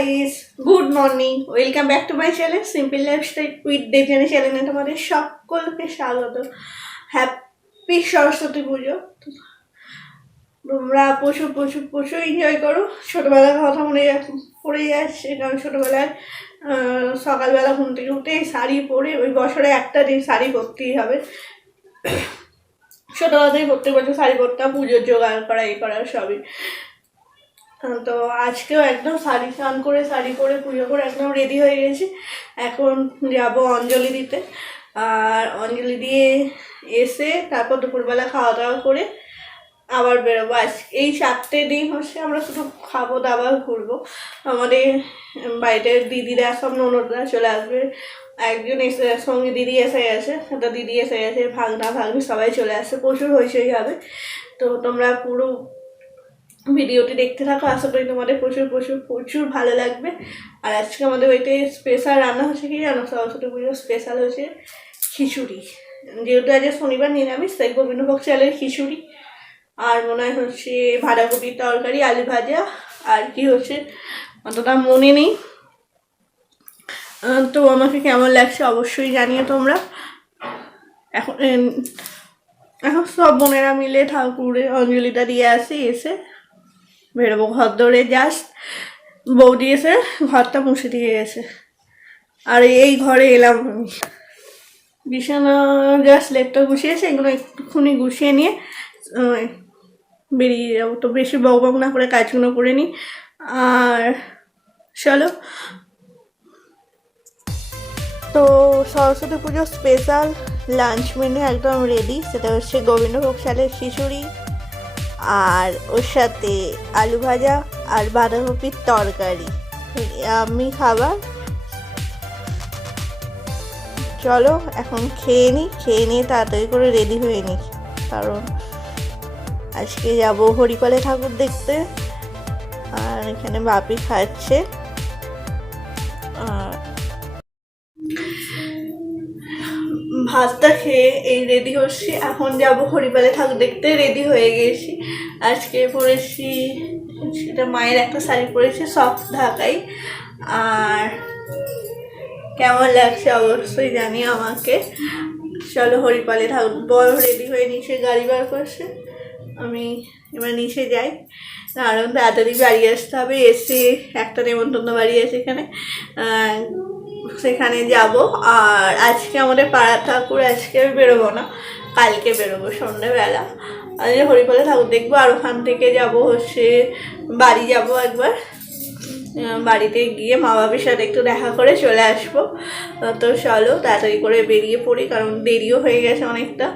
Guys, good morning. Welcome back to my channel simple lifestyle with Debjani চ্যানেলে তোমাদের সকলকে স্বাগত। হ্যাপি সরস্বতী পুজো। তোমরা প্রচুর প্রচুর প্রচুর এনজয় করো। ছোটোবেলার কথা পড়ে যাচ্ছে, কারণ ছোটোবেলায় সকালবেলা ঘুম থেকে উঠে শাড়ি পরে, ওই বছরে একটা দিন শাড়ি পরতেই হবে। ছোটোবেলাতেই প্রত্যেক বছর শাড়ি পরতাম, পুজোর জোগাড় করা এই করা সবই। তো আজকেও একদম শাড়ি স্নান করে শাড়ি পরে পুজো করে একদম রেডি হয়ে গেছি। এখন যাব অঞ্জলি দিতে, আর অঞ্জলি দিয়ে এসে তারপর দুপুরবেলা খাওয়া দাওয়া করে আবার বেরোবো। আজ এই 4টে দিন হচ্ছে আমরা শুধু খাবো দাবার ঘুরবো। আমাদের বাড়িতে দিদিরা সব ননদরা চলে আসবে। একজন এসে সঙ্গে দিদি এসে গেছে, একটা দিদি এসে গেছে, ভাগনা ভাগ্নি সবাই চলে আসছে, প্রচুর হইচই হবে। তো তোমরা পুরো ভিডিওটি দেখতে থাকো, আশা করি তোমাদের প্রচুর প্রচুর প্রচুর ভালো লাগবে। আর আজকে আমাদের বাড়িতে স্পেশাল রান্না হচ্ছে কি জানো? সরস্বতী পুজোর স্পেশাল হচ্ছে খিচুড়ি। যেহেতু আজ শনিবার নিরামিষ, তাই গোবিন্দভোগ চালের খিচুড়ি, আর মনে হয় হচ্ছে বাঁধাকপির তরকারি, আলু ভাজা, আর কি হচ্ছে অতটা মনে নেই। তো আমাকে কেমন লাগছে অবশ্যই জানিও তোমরা। এখন এখন সব বোনেরা মিলে ঠাকুরে অঞ্জলিটা দিয়ে আসি, এসে বেরোবো। ঘর ধরে জাস্ট বৌদি এসে ঘরটা মুছে দিয়ে গেছে, আর এই ঘরে এলাম আমি। বিছানা জাস্ট লেপটা গুছিয়েছে, এগুলো একটুখানি গুছিয়ে নিয়ে বেরিয়ে যাবো। তো বেশি বক না করে কাজগুলো করে নিই। আর চলো। তো সরস্বতী পুজোর স্পেশাল লাঞ্চ মেনু একদম রেডি। সেটা হচ্ছে গোবিন্দভোগ চালের খিচুড়ি, আর ওর সাথে আলু ভাজা আর বাঁধাকপির তরকারি। আমি খাবার। চলো এখন খেয়ে নিয়ে তাড়াতাড়ি করে রেডি হয়ে নিই, কারণ আজকে যাবো হরিপালে ঠাকুর দেখতে। আর এখানে বাপি খাচ্ছে। আর ভাতটা খেয়ে এই রেডি হচ্ছি, এখন যাবো হরিপালে ঠাকুর দেখতে। রেডি হয়ে গেছি। আজকে পরেছি, সেটা মায়ের একটা শাড়ি পরেছি সফট ঢাকাই। আর কেমন লাগছে অবশ্যই জানিও আমাকে। চলো হরিপালে ঠাকুর। বড় রেডি হয়ে নিচে গাড়ি বার করছে, আমি এবার নিচে যাই, কারণ তাড়াতাড়ি বাড়ি আসতে হবে। এসে একটা নেমন্তন্ন বাড়ি আছে এখানে, সেখানে যাব। আর আজকে আমাদের পাড়া ঠাকুর, আজকে আমি বেরোবো না, কালকে বেরোবো সন্ধ্যেবেলা। আজকে হরিপালে ঠাকুর দেখবো, আর ওখান থেকে যাব হচ্ছে বাড়ি যাব একবার। বাড়িতে গিয়ে মা বাবার সাথে একটু দেখা করে চলে আসবো। তো চলো তাড়াতাড়ি করে বেরিয়ে পড়ি, কারণ দেরিও হয়ে গেছে অনেকটা।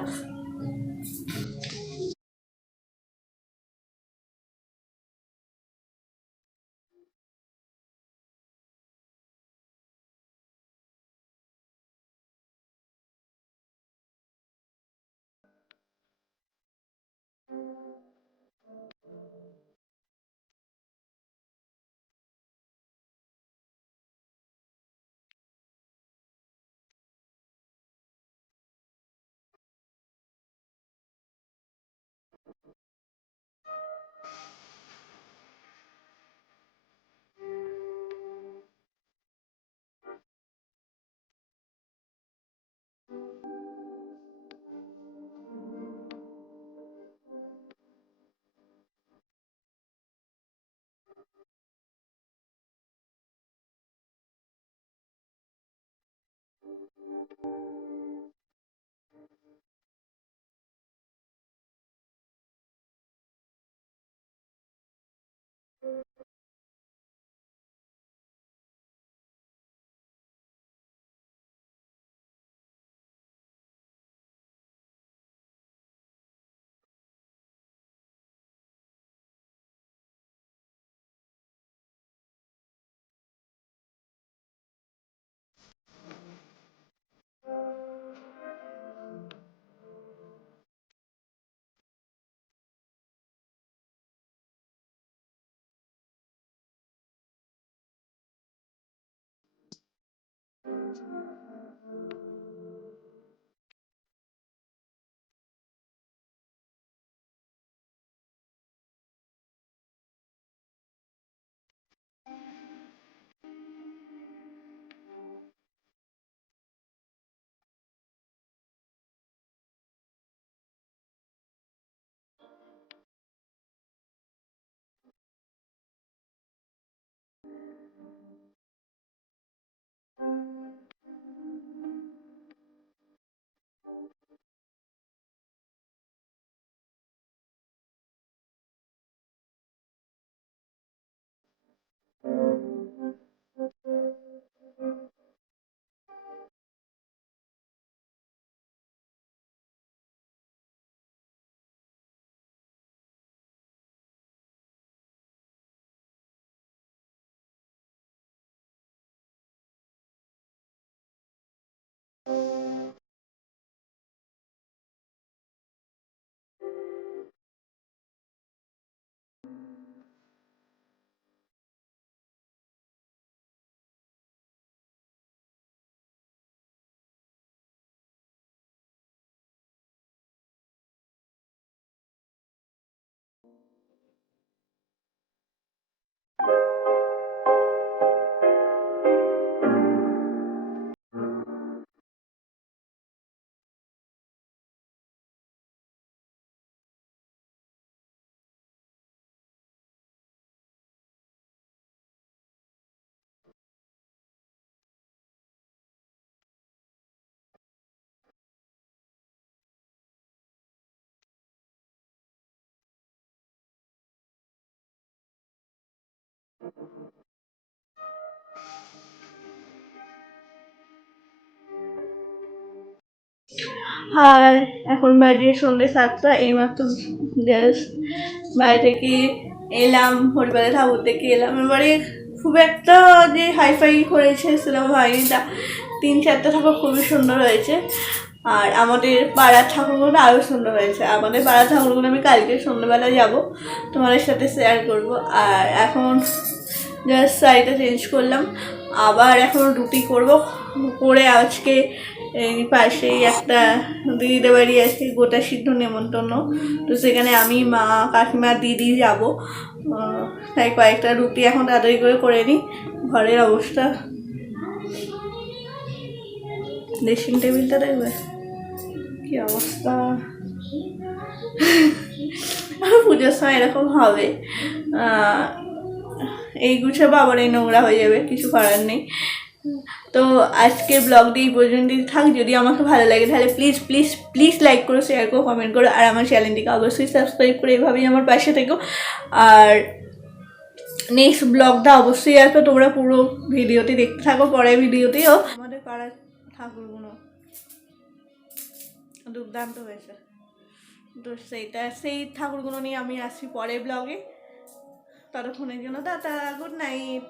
আর এখন বাজে সন্ধ্যে 7টা, এইমাত্র জাস্ট বাড়ি থেকে এলাম, হরিপালে ঠাকুর দেখে এলাম। এবারে খুব একটা যে হাইফাই করেছে সেরকম হয়নি, তা 3-4টা ঠাকুর খুবই সুন্দর হয়েছে। আর আমাদের পাড়ার ঠাকুরগুলো আরও সুন্দর হয়েছে। আমাদের পাড়ার ঠাকুরগুলো আমি কালকে সন্ধ্যেবেলা যাব, তোমাদের সাথে শেয়ার করব। আর এখন জাস্ট শাড়িটা চেঞ্জ করলাম, আবার এখন রুটি করব। করে আজকে এই পাশেই একটা দিদিদের বাড়ি আছে, গোটা সিদ্ধ নেমন্তন্ন, তো সেখানে আমি, মা, কাকিমা, দিদি যাব। তাই কয়েকটা রুটি এখন তাড়াতাড়ি করে নিই। ঘরের অবস্থা, ড্রেসিং টেবিলটা দেখবে কি অবস্থা। পুজোর সময় এরকম হবে, এই গুছাবো আবার এই নোংরা হয়ে যাবে, কিছু করার নেই। তো আজকের ব্লগটি এই পর্যন্তই থাক। যদি আমাকে ভালো লাগে তাহলে প্লিজ প্লিজ প্লিজ লাইক করো, শেয়ার করো, কমেন্ট করো, আর আমার চ্যানেলটিকে অবশ্যই সাবস্ক্রাইব করে এভাবেই আমার পাশে থেকো। আর নেক্সট ব্লগটা অবশ্যই আসবে, তোমরা পুরো ভিডিওটি দেখতে থাকো। পরের ভিডিওতেও আমাদের পাড়ার ঠাকুরগুলো দুর্দান্ত হয়েছে, তো সেই ঠাকুরগুলো নিয়ে আমি আসছি পরের ব্লগে। ততক্ষণের জন্য টাটা, গুড নাইট।